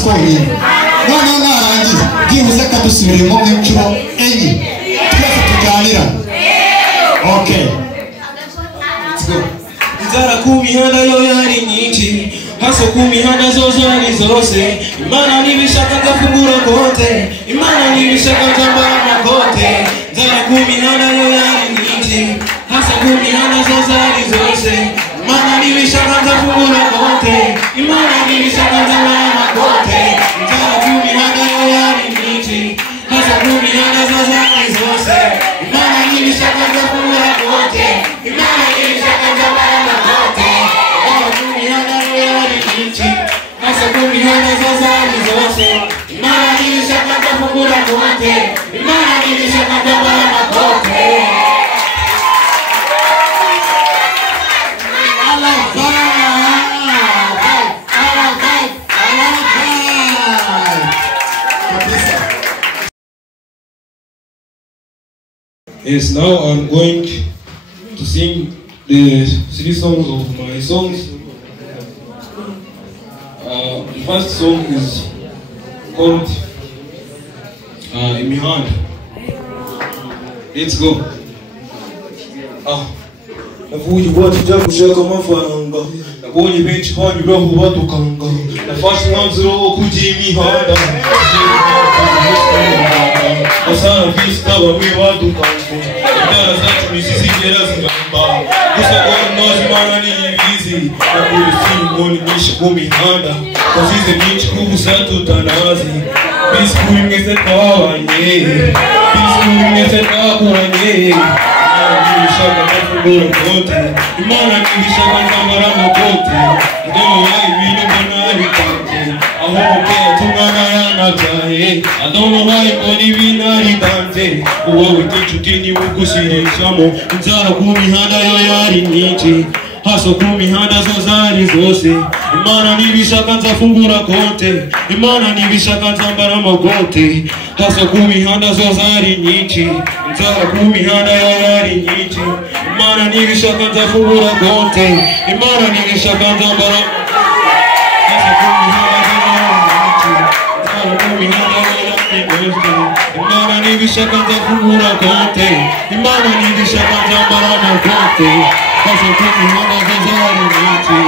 sikoni none narangiza byibuze kadusubiremo nk'inshuro enye twese tuganira. Okay, let's go. Inzara ku mihanda yo yari nyinshi, haso ku mihanda zo zari zose. Imana nibishaka nzafungura konte, Imana nibishaka nzambara amakote. Inzara ku mihanda yo yari nyinshi, haso ku mihanda zo zari zose. Imana nibishaka nzafungura konte, Imana nibishaka nzambara amakote. Inzara ku mihanda yo yari nyinshi, haso ku mihanda zo zari zose. Imana nibishaka nzafungura konte, Imana nibishaka nzambara amakote. Inzara ku mihanda yo yari nyinshi, haso ku mihanda zo zari zose. Imana nibishaka nzafungura konte, Imana nibishaka nzambara amakote. Yes, now I'm going to sing the 3 songs of my songs. The first song is called In My Hand. Let's go. Navuye bwatujya gushaka amafaranga, nabonye benshi banyuraho batukanga, nafashe umwanzuro wo kujya imihanda. Basara vista bamwe badukanze, indara zacu ntizigera zingamba, gusa ngo ntazi Imana niyibizi. Nakuye simboni nyinshi ku mihanda, twazize byinshi kubusa tutanazi. Bisi kuri mwese twabanye, bisi kuri mwese twakoranye. Nibishaka nzafungura konte, Imana nibishaka nzambara amakote. Ndemo ibintu mbona bitanze, aho mubyeyi tumwana yanabyaye. I don't know why mbona ibintu aritanze, wowe nk'inshuti niwugusirishamo. Inzara ku mihanda yo yari nyinshi, haso ku mihanda zo zari zose. Imana nibishaka nzafungura konte, Imana nibishaka nzambara amakote. Haso ku mihanda zo zari nyinshi, inzara ku mihanda yo yari nyinshi. Imana nibishaka nzafungura konte, Imana nibishaka nzambara. Haso ku mihanda zo zari nyinshi, inzara ku mihanda yo yari nyinshi. Imana nibishaka nzafungura konte, Imana nibishaka nzambara amakote. Haso ku mihanda zo zari nyinshi,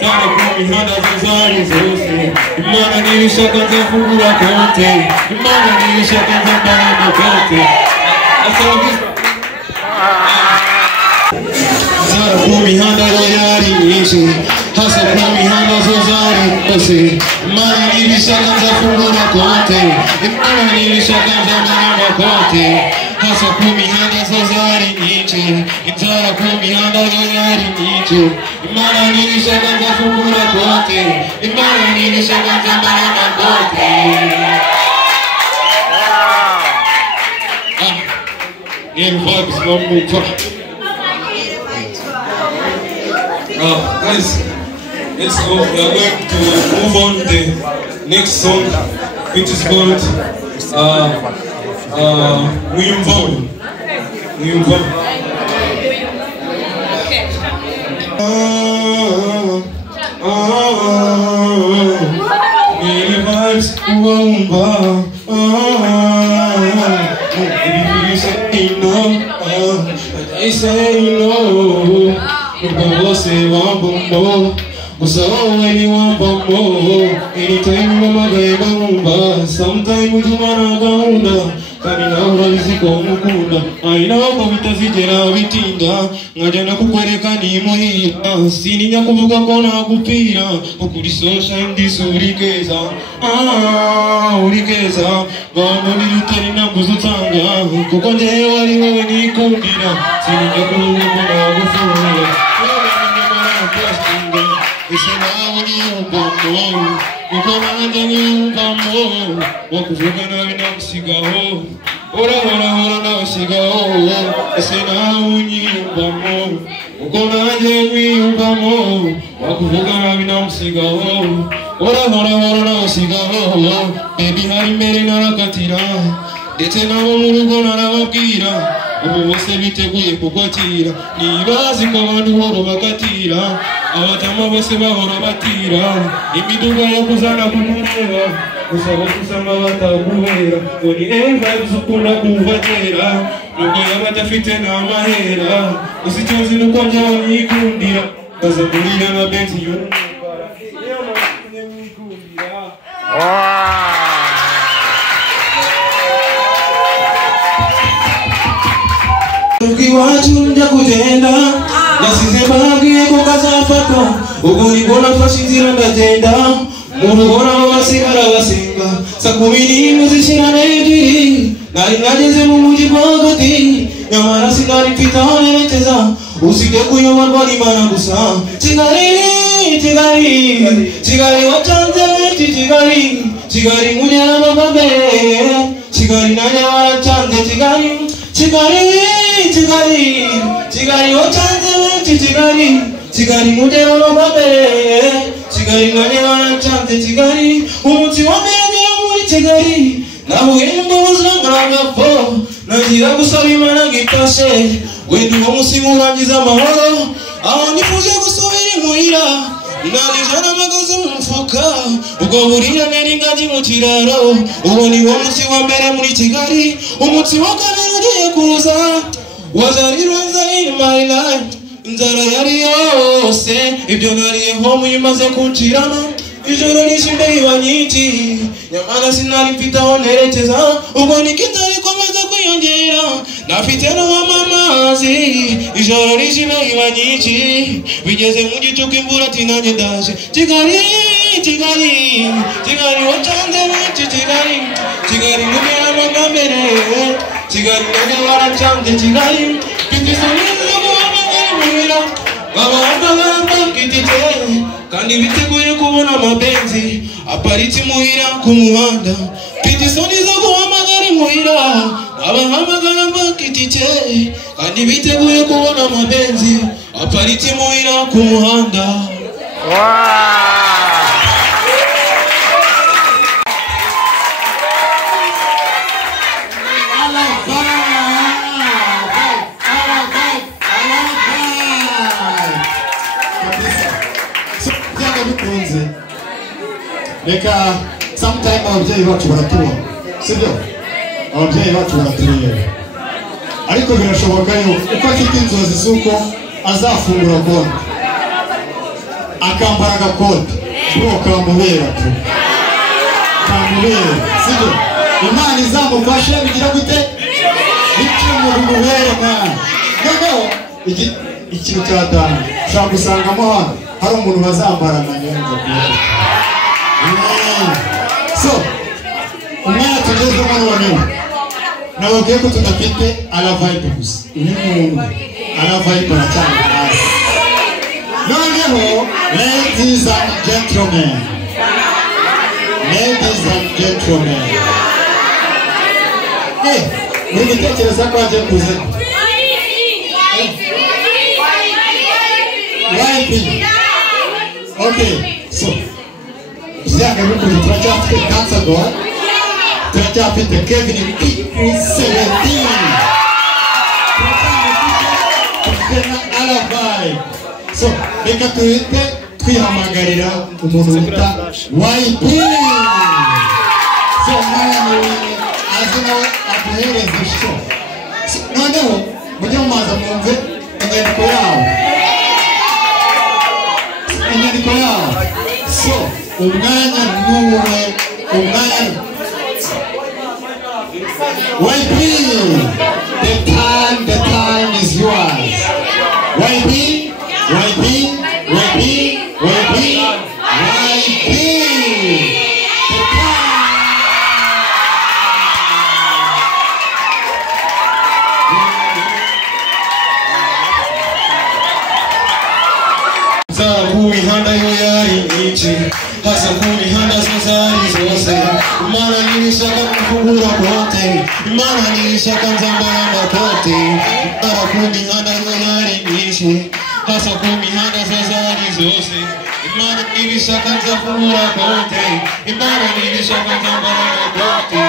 inzara ku mihanda zo zari zose. Imana nibishaka nzafungura konte, Imana nibishaka nzambara amakote. Inzara ku mihanda yo yari nyinshi, haso ku mihanda zo zari zose. Imana nibishaka nzafungura konte, Imana nibishaka nzambara amakote. Haso ku mihanda zo zari nyinshi, inzara ku mihanda yo yari nyinshi. Imana nibishaka nzafungura konte, Imana nibishaka nzambara amakote. Vibes from Mufa. Guys, let's go. We are going to move on to the next song, which is called William Vaughn. William Vaughn. Vibes I say no, but say one more. So when you want more, anytime you want to go, sometimes you want to go. Coming out of the Komukunda, I know Komitazijera Vitinda, Najana Kupereka Nimoia, Sininya Kubukona Kupira, Okurisosha and this Urikeza, Urikeza, Bambi Terina Buzutanga, Kukonde, Wari Kundina, Sininya Kubukona Gufuna, it's an hour Ukomanda Bambo, Wakufukana Vinamsigo, Ora Nasigo, Esena Bambo, Ukomanda Bambo, Wakufukana Vinamsigo, Ora Nasigo, Baby Hari Merina Katira, Detena Murugona Wakira, Ubu Sevite Kukatira, Nibazi Kamandu Bakatira. abatama bose bahora batira imiduga yo kuzana kumureba usaba kusanga batakubera ngo ni vibes ukunda kuva kera nubwo yaba adafite n'amahera gusa icyo nzi nuko njyewe nyikundira kaza kurira na benzi y'umukara iyo mpamvu nyikundira. Iwacu njya kugenda nasize babwiye ko kazafatwa ubwo nibwo nafashe inzira ndagenda mu rugo nabo basigara basenga saa 10 zishira n'ebyiri nari nageze mu mujyi rwagati nyamara sinari mfite aho nerekeza usibye kuyoborwa n'Imana gusa. Kigali wacanze benshi Kigali mugera amagame Kigali nanjye waracanze Kigali wacanze benshi Kigali mugera amagame Kigali nanjye waracanze umunsi wa mbere ngera muri Kigali nahuye n'ubuzima bw'agapfa nagira gusaba Imana ngifashe wenda uwo munsi murangiza amahoro aho nifuje gusubira imuhira nanijana amagaze mu mufuka ubwo buriya nari ngagi mu kiraro uwo ni wo munsi wa mbere muri Kigali. Umunsi wa kabiri ugiye kuza wazarirenza in my life inzara yari yose ibyo nariyeho muyimaze kuncirana ijoro nishimbe iba nyinshi nyamara sinari mfite aho nerekeza ubwo nikitari komeza kwiyongera nafite n'amazi ijoro nishimbe iba nyinshi bigeze mu gicuku imvura ati nanjye ndaje Kigali wacanze benshi Kigali mugera amagambere Kigali nanjye waracanze mfite isoni zo guhamagara imuhira babahamagara kitike kandi biteguye kubona amabenzi aparitse imuhira ku muhanda mfite isoni zo guhamagara imuhira babahamagara kitike kandi biteguye kubona amabenzi aparitse imuhira ku muhanda. Reka sometime ababyeyi bacu baratuba sibyo ababyeyi bacu baratureba ariko birashoboka yuko uko afite inzozi z'uko azafungura konti akambara agakote bro kamubera sibyo Imana izamufashe bigira gute bityo mu bimubere mwana noneho ikintu cyatanga ushaka gusangamo hano hari umuntu bazambara amanyenga so umwana tugezemo noneho nababwiye ko tudafite vibe gusa uyu muntu vibe aracyari hasi noneho ladies and gentlemen muri gutekereza ko agiye kuza okay so Zaka bikuzi turacyafite Cancer God turacyafite Kevin P17 turacyafite Alibi. So reka tuhite twihamagarira umuntu wita YP so mwana azina aduhereza show noneho mujye mumaza mwumve inyandiko yawo so umwanya n'uwe umwanya YP the time is yours YP Mihanda yo yari nyinshi hasa ku mihanda zari zose Imana nishaka kufungura kote Imana nishaka nzambara amakote Imana ku mihanda yo yari nyinshi hasa ku mihanda zari zose Imana nishaka nzafungura kote Imana nishaka nzambara amakote